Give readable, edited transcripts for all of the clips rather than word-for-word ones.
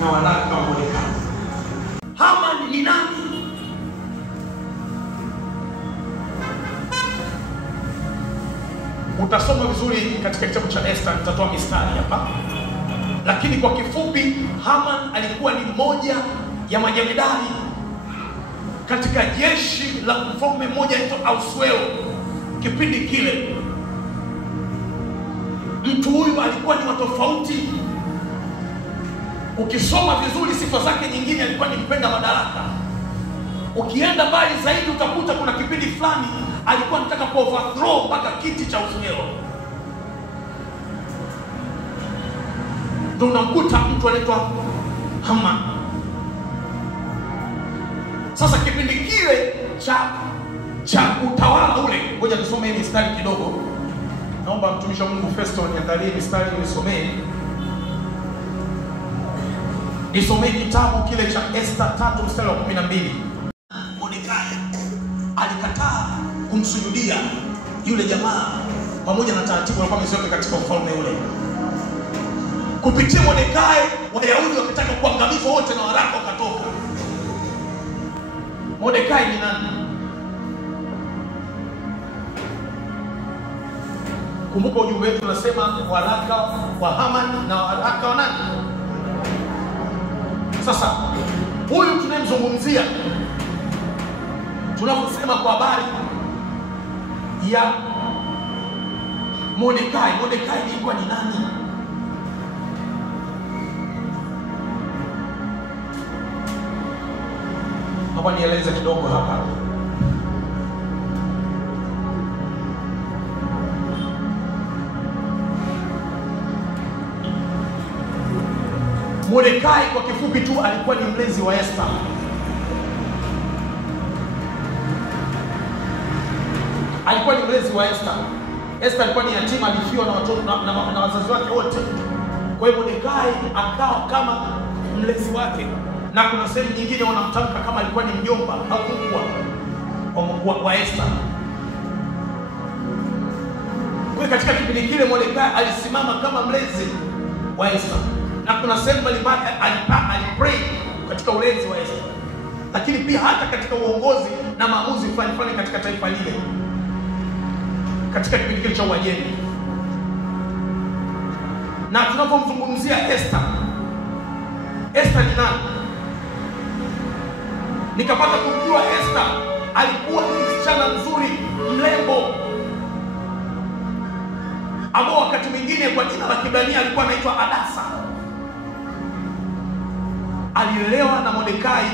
na waraka wa Mordekai. Haman ni nani? Utasoma vizuri katika kitabu cha Esther, nitatoa mistari hapa. Lakini kwa kifupi, Haman alikuwa ni mmoja ya majemadari katika jeshi la mfalme mmoja aitwa Ahasuero kipindi kile. Mtu huyu alikuwa ni tofauti. Ukisoma vizuri sifa zake nyingine, alikuwa ni mpenda madaraka. Ukienda mbali zaidi utakuta kuna kipindi fulani alikuwa anataka ku overthrow mpaka kiti cha Ahasuero. Ndio unamkuta mtu anaitwa Haman. Sasa kipindi kile cha utawala ule, ngoja nisome hii mistari kidogo. Naomba mtumishi wa Mungu Festo niangalie mistari nisomee. Nisomee kitabu kile cha Esther 3 mstari wa 12. Mordekai alikataa kumsujudia yule jamaa pamoja na taratibu alikuwa ameziweka katika ufalme ule. Kupitia Mordekai Wayahudi wakitaka kuangamizwa wote na waraka wakatoka. Mordekai ni nani? Kumbuka ujumbe wetu unasema waraka wa Haman na waraka wa nani? Sasa huyu tunayemzungumzia, tunaposema kwa habari ya Mordekai, Mordekai alikuwa ni nani? Hapa nieleze kidogo hapa. Mordekai kwa kifupi tu alikuwa ni mlezi wa Esther. Alikuwa ni mlezi wa Esther. Esther alikuwa ni yatima, alifiwa na watoto na wazazi wake wote. Kwa hiyo Mordekai akawa kama mlezi wake. Na kuna sehemu nyingine wanamtamka kama alikuwa ni mjomba au mkubwa wa Esther. Kwa katika kipindi kile Mordekai alisimama kama mlezi wa Esther. Na kuna sehemu mbalimbali alipray katika ulezi wa Esther. Lakini pia hata katika uongozi na maamuzi fulani katika taifa lile. Katika kipindi kile cha Uajemi. Na tunapomzungumzia Esther, Esther ni nani? Nikapata kujua Esther alikuwa ni msichana mzuri, mlembo, ambao wakati mwingine kwa jina la Kiebrania alikuwa anaitwa Adasa. Alilelewa na Mordekai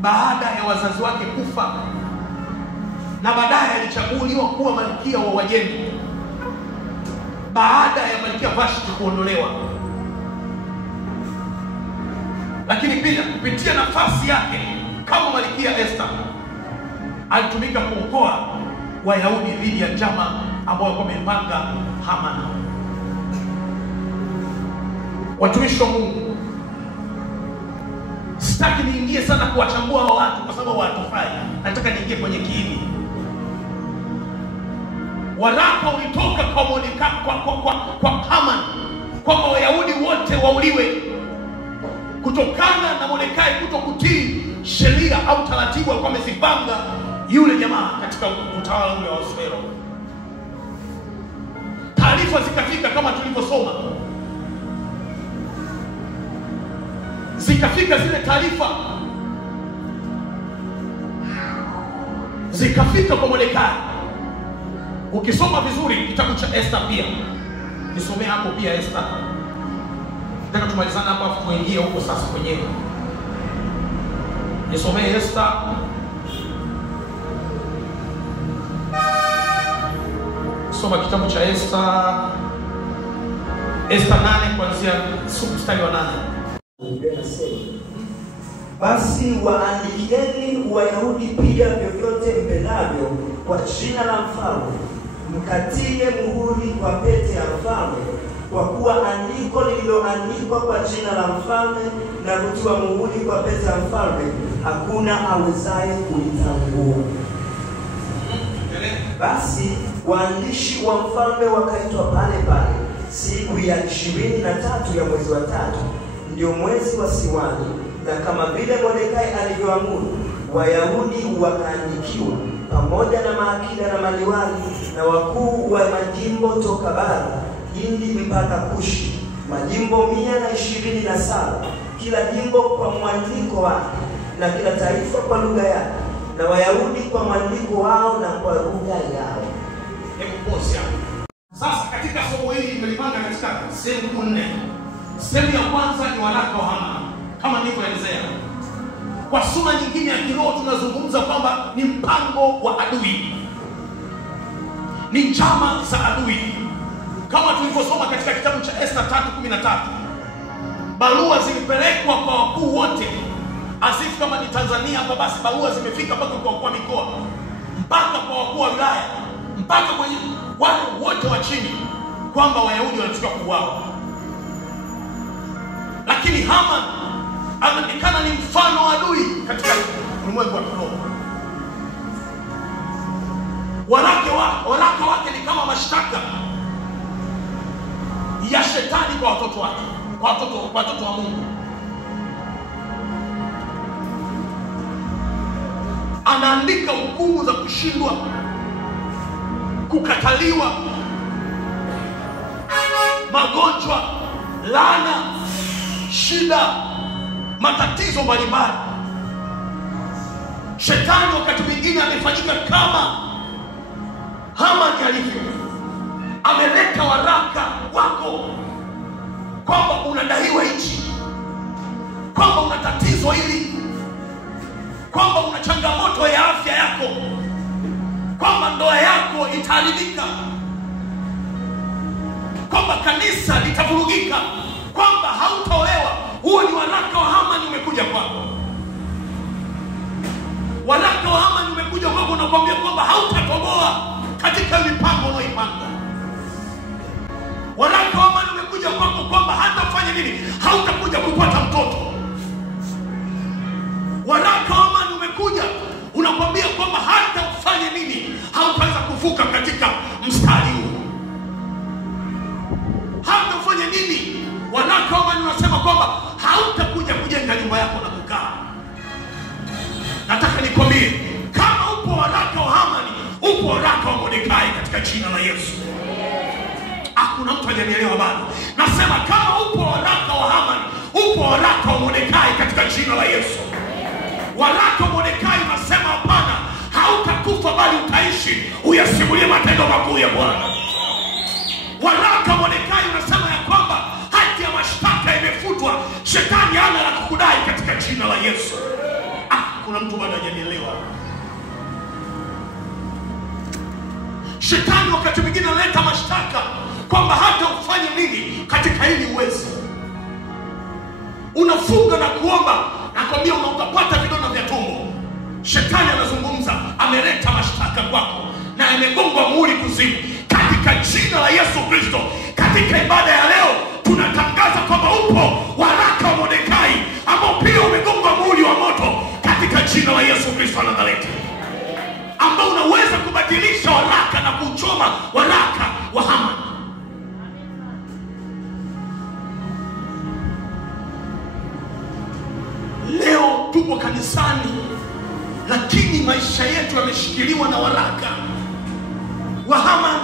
baada ya wazazi wake kufa, na baadaye alichaguliwa kuwa malkia wa Uajemi baada ya malkia Vashti kuondolewa. Lakini pia kupitia nafasi yake kama malkia Esther alitumika kuokoa Wayahudi dhidi ya njama ambao walikuwa wamepanga Haman. Watumishi wa Mungu, sitaki niingie sana kuwachambua hao watu kwa sababu hawatufai. Nataka niingie kwenye kiini. Waraka ulitoka kwa Mordekai kwa Haman kwamba Wayahudi wote wauliwe kutokana na Mordekai kutokutii sheria au taratibu alikuwa amezipanga yule jamaa katika utawala ule wa Ahasuero. Taarifa zikafika kama tulivyosoma. Zikafika zile taarifa. Zikafika kwa Mordekai. Ukisoma vizuri kitabu cha Esther pia. Nisomee hapo pia Esther. Nataka tumalizane hapa afu muingie huko sasa kwenyewe. Nisomee Esther. Soma kitabu cha Esther. Esther 8 kuanzia mstari wa 8. Basi waandikieni Wayahudi piga vyovyote mpendavyo kwa jina la mfalme, mkatie muhuri kwa pete ya mfalme, kwa kuwa andiko lililoandikwa kwa jina la mfalme na kutiwa muhuri kwa pete ya mfalme hakuna awezaye kulitangua. Basi waandishi wa mfalme wakaitwa pale pale siku ya 23 ya mwezi wa 3, ndio mwezi wa Siwani, na kama vile Mordekai alivyoamuru, Wayahudi wakaandikiwa pamoja na maakida na maliwali na wakuu wa majimbo toka bara Hindi mpaka Kushi, majimbo 127, kila jimbo kwa mwandiko wake, na kila taifa kwa lugha yake, na Wayahudi kwa mwandiko wao na kwa lugha yao. Sasa katika somo hili nimelipanga katika sehemu 4. Sehemu ya kwanza ni waraka wa Haman, kama nilivyoelezea. Kwa sura nyingine ya kiroho tunazungumza kwamba ni mpango wa adui, ni njama za adui, kama tulivyosoma katika kitabu cha Esta 3:13. Barua zilipelekwa kwa wakuu wote, asifu kama ni Tanzania hapa, basi barua zimefika mpaka kwa wakuu wa mikoa, mpaka kwa wakuu wa wilaya, mpaka kwenye wale wote wa chini, kwamba Wayahudi wanatakiwa kuuawa. Lakini Haman anaonekana ni mfano wa adui katika ulimwengu wa kiroho. Waraka wake ni kama mashtaka ya shetani kwa watoto wake, watoto wa Mungu. Anaandika hukumu za kushindwa, kukataliwa, magonjwa, laana, shida, matatizo mbalimbali. Shetani wakati mwingine amefanyika kama Haman alivyo. Ameleta waraka wako kwamba unadaiwa nchi, kwamba una tatizo hili, kwamba una changamoto ya afya yako, kwamba ndoa yako itaharibika, kwamba kanisa litavurugika, kwamba hautaolewa. Huo ni waraka wa Haman umekuja kwako. Waraka wa Haman umekuja kwako unakwambia kwamba hautatoboa katika mipango unayoipanga. Waraka wa Haman umekuja kwako kwamba hatafanya nini, hautakuja kupata mtoto. Waraka wa Haman umekuja unakwambia kwamba hata ufanye nini, hautaweza kuvuka katika mstari huu. Hata ufanye nini, waraka wa Haman unasema kwamba hautakuja kujenga nyumba yako na kukaa. Nataka nikwambie, kama upo waraka wa Haman, upo waraka wa Mordekai katika jina la Yesu. Hakuna mtu hajanielewa bado. Nasema kama upo waraka wa Haman, upo waraka wa Mordekai katika jina la Yesu. Waraka wa Mordekai unasema hapana, hautakufa bali utaishi, uyasimulie matendo makuu ya Bwana. Waraka wa Mordekai unasema ya kwamba hati ya mashtaka imefutwa, shetani hana la kukudai katika jina la Yesu. Kuna mtu bado hajanielewa. Shetani wakati mwingine analeta mashtaka kwamba hata ufanye nini katika hili uwezi. Unafunga na kuomba, nakwambia utapata vidonda vya tumbo. Shetani anazungumza, ameleta mashtaka kwako na amegongwa muhuri kuzimu katika jina la Yesu Kristo. Katika ibada ya leo tunatangaza kwamba upo waraka wa Mordekai ambao pia umegongwa muhuri wa moto katika jina la Yesu Kristo wa Nazareti, ambao unaweza kubadilisha waraka na kuchoma waraka wa Haman. Leo tupo kanisani, lakini maisha yetu yameshikiliwa na waraka wa Haman.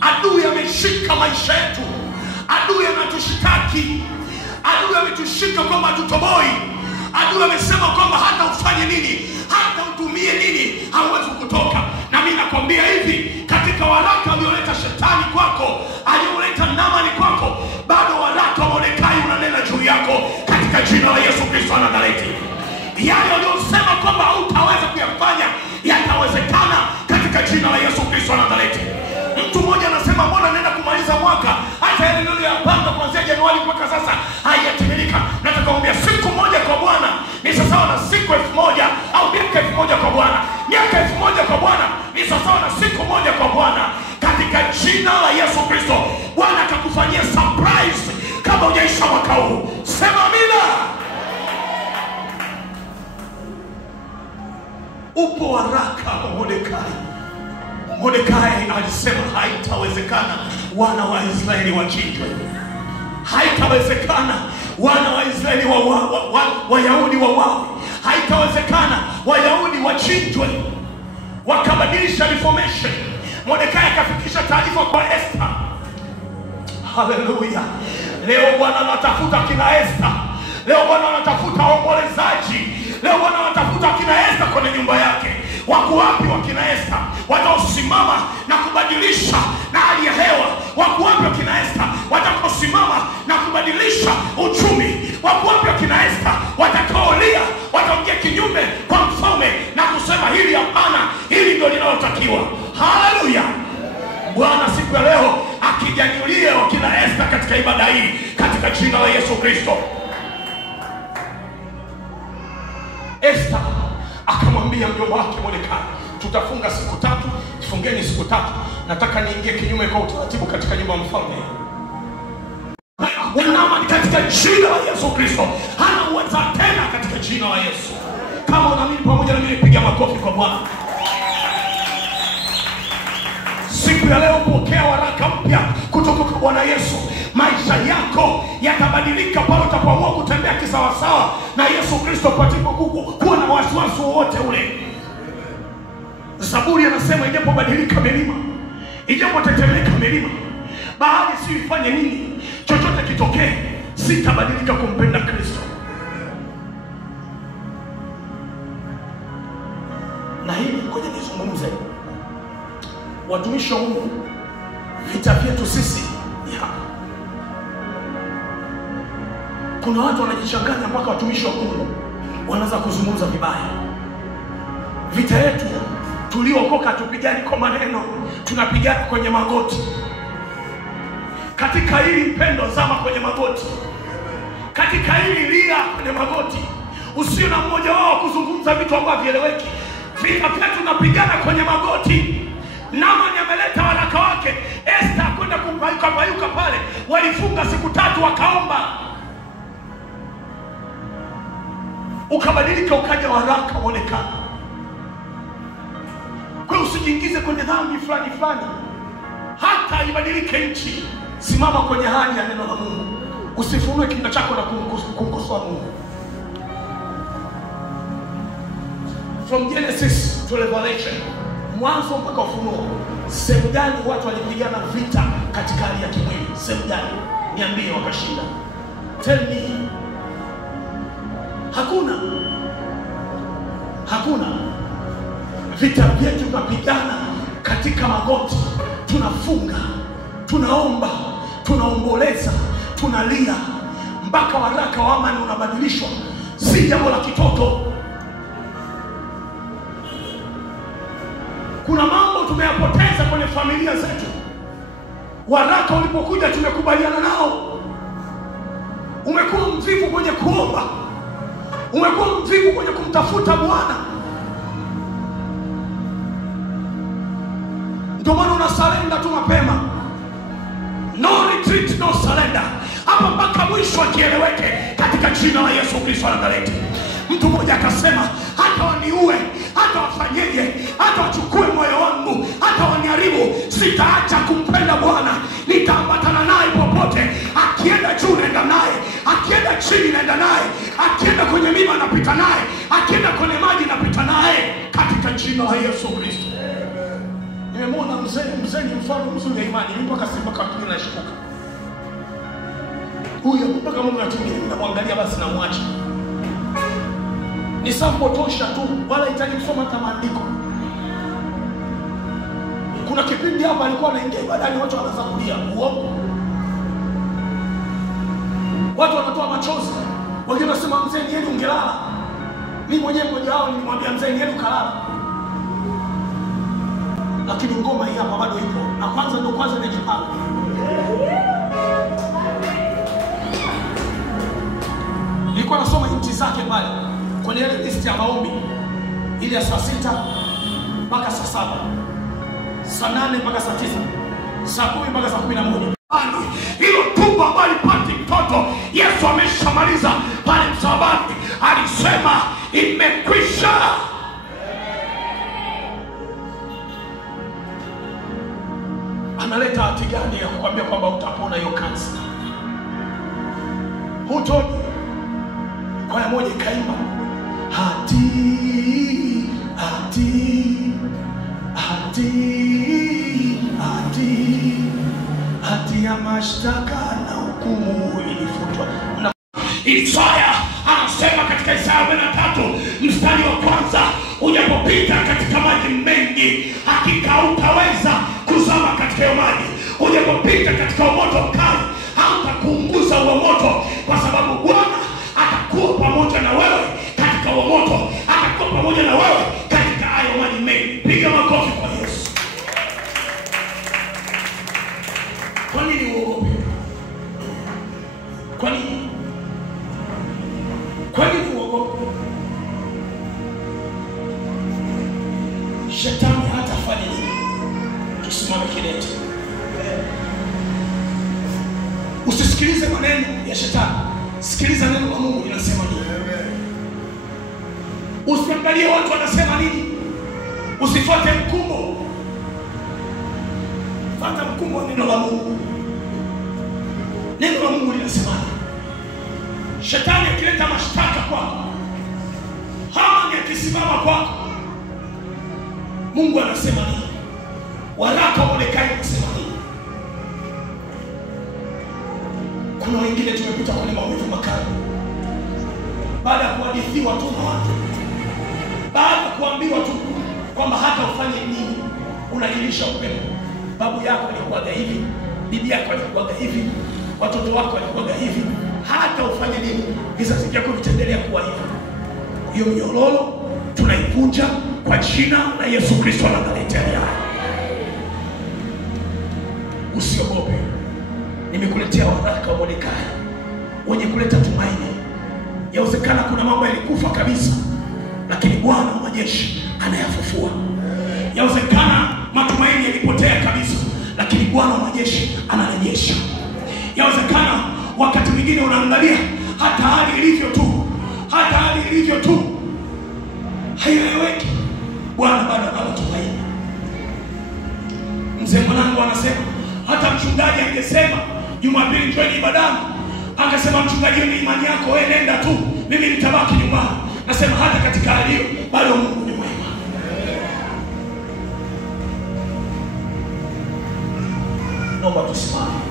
Adui ameshika maisha yetu, adui anatushitaki, adui ametushika kwamba tutoboi. Adui amesema kwamba hata ufanye nini, hata utumie nini, hauwezi kutoka. Na mimi nakwambia hivi, katika waraka ulioleta shetani kwako, alioleta Naamani kwako, bado waraka wa Mordekai unanena juu yako katika jina la Yesu Kristo wa Nazareti. Yale aliyosema kwamba hautaweza kuyafanya yatawezekana katika jina la Yesu Kristo wa Nazareti. Mtu mmoja anasema mbona naenda kumaliza mwaka, hata yale niliyopanga kuanzia Januari mpaka sasa hayatimilika. Nataka kuambia siku moja kwa Bwana ni sawa na siku 1000, au miaka 1000 kwa Bwana. Miaka 1000 kwa Bwana ni sawa na siku moja kwa Bwana. Katika jina la Yesu Kristo, Bwana atakufanyia surprise kama hujaisha mwaka huu. Sema amina. Upo waraka wa Mordekai. Mordekai alisema haitawezekana wana wa Israeli wachinjwe. Haitawezekana wana wa Israeli Wayahudi wauawe. Haitawezekana Wayahudi wachinjwe. Wakabadilisha reformation. Mordekai akafikisha taarifa kwa Esther. Haleluya. Leo Bwana anatafuta kina Esther. Leo Bwana anatafuta waombolezaji. Leo Bwana anatafuta kina Esther kwenye nyumba yake. Wako wapi wakina Esther wataosimama na kubadilisha na hali ya hewa? Wako wapi wakina Esther watakaosimama na kubadilisha uchumi? Wako wapi wakina Esther watakaolia, wataongea kinyume kwa mfalme na kusema hili hapana, hili ndio linalotakiwa? Haleluya. Bwana siku ya leo akijanyulie wakina Esther katika ibada hii katika jina la Yesu Kristo. Esther akamwambia mjomba wake Mordekai, tutafunga siku 3, tufungeni siku 3. Nataka niingie kinyume kwa utaratibu katika nyumba ya mfalme. Wanama katika jina la Yesu Kristo. Hana uweza tena katika jina la Yesu. Kama unaamini pamoja na mimi, piga makofi kwa Bwana. Siku ya leo pokea waraka mpya kutoka kwa Bwana Yesu. Maisha yako yatabadilika pale utapoamua kutembea kisawasawa na Yesu Kristo pasipo kuwa na wasiwasi wowote ule. Zaburi anasema ijapobadilika milima, ijapotetemeka milima, bahari si ifanye nini, chochote kitokee, sitabadilika kumpenda Kristo. Na hili ngoja nizungumze. Watumishi wa Mungu, vita vyetu sisi ni hapa. Kuna watu wanajichanganya mpaka watumishi wa Mungu wanaanza kuzungumza vibaya. Vita yetu tuliokoka tupigani kwa maneno, tunapigana kwenye magoti. Katika hili mpendo, zama kwenye magoti. Katika hili lia kwenye magoti. Usio na mmoja wao kuzungumza vitu ambavyo vieleweki. Vita vyetu tunapigana kwenye magoti. Naamani ameleta waraka wake. Esther kwenda kumpayuka pale. Walifunga siku 3 wakaomba. Ukabadilika ukaja waraka Mordekai. Kwa usijiingize kwenye dhambi fulani. Hata ibadilike nchi, simama kwenye hali ya neno la Mungu. Usifunue kinywa chako na kumkosoa Mungu. From Genesis to Revelation, Mwanzo mpaka Ufunuo, sehemu gani watu walipigana vita katika hali ya kimwili? Sehemu gani? Niambie wakashinda. Tell me. Hakuna. Vita vyetu tunapigana katika magoti. Tunafunga, tunaomba, tunaomboleza, tunalia mpaka waraka wa amani unabadilishwa. Si jambo la kitoto. Kuna mambo tumeyapoteza kwenye familia zetu. Waraka ulipokuja tumekubaliana nao. Umekuwa mvivu kwenye kuomba. Umekuwa mvivu kwenye kumtafuta Bwana. Ndio maana unasalenda tu mapema. No retreat, no surrender. Hapa mpaka mwisho akieleweke katika jina la Yesu Kristo wa Nazareti. Mtu mmoja akasema, hata waniue, hata wafanyeje, hata wachukue moyo wangu, hata waniharibu, sitaacha kumpenda Bwana. Nitaambatana naye popote. Akienda juu naenda naye, akienda chini naenda naye, akienda kwenye milima napita naye, akienda kwenye maji napita naye katika jina la Yesu Kristo. Nimemwona mzee ni mfano mzuri wa imani. Mimi mpaka simba kakili na shikuka. Huyo mpaka Mungu anatumia, ninamwangalia basi namwacha. Ni sample tosha tu, wala hitaji kusoma hata maandiko. Kuna kipindi hapa alikuwa anaingia ibadani, watu wanaanza kulia uongo. Watu wanatoa machozi. Wengine wanasema mzee nieni ungelala. Mimi mwenyewe mmoja wao nilimwambia mzee nieni ukalala. Lakini ngoma hii hapa bado ipo. Na kwanza nimejipanga. Nilikuwa nasoma inti zake pale kwenye ile list ya maombi. Ile ya saa 6 mpaka saa 7. Saa 8 mpaka saa 9. Saa 10 mpaka saa 11. Hilo tumbo ambalo lipati mtoto Yesu ameshamaliza pale msalabani. Alisema imekwisha. Analeta hati gani ya kukwambia kwamba utapona hiyo kansa? hutoni. Kwaya moja ikaimba hati hati hati hati hati ya mashtaka na hukumu ilifutwa. Isaya anasema katika Isaya 43 mstari wa kwanza, ujapopita katika maji mengi hakika hutaweza kuzama katika hayo maji. Ujapopita katika moto mkali hautakuunguza huo moto, kwa sababu Bwana atakuwa pamoja na wewe katika huo moto, atakuwa pamoja na wewe katika hayo maji mengi. Piga makofi kwa Yesu. Kwa nini uogope? Kwa nini? Kwa nini uogope? Shetani hatafanya nini? Tusimame kidete. Usisikilize maneno ya shetani, sikiliza neno la Mungu linasema nini. Usiangalie watu wanasema nini, usifuate mkumbo, fuata mkumbo wa neno la Mungu. Neno la Mungu linasema nini? Shetani akileta mashtaka kwako, Hamani akisimama kwako, Mungu anasema nini? Waraka wa Mordekai unasema nini? Kuna wengine tumepita kwenye maumivu makali baada ya kuhadithiwa tu na watu, baada ya kuambiwa tu kwamba hata ufanye nini unajilisha upendo. Babu yako alikuwa hivi, bibi yako alikuwa hivi, watoto wako walikuwa hivi, hata ufanye nini vizazi vyako vitaendelea kuwa hivi. Hiyo mnyororo tunaivunja kwa jina la Yesu Kristo wa Nazareti. Usiogope. Nimekuletea waraka wa Mordekai wenye kuleta tumaini. Yawezekana kuna mambo yalikufa kabisa, lakini Bwana wa majeshi anayafufua. Yawezekana matumaini yalipotea kabisa, lakini Bwana wa majeshi anarejesha. Yawezekana wakati mwingine unaangalia hata hali ilivyo tu haieleweki, Bwana bado ana tumaini. Mzee mwanangu anasema hata mchungaji angesema Jumapili njoni ibadani, akasema mchungaji ni imani yako, wewe nenda tu, mimi nitabaki nyumbani. Nasema hata katika hali hiyo bado Mungu ni mwema. Naomba tusimame.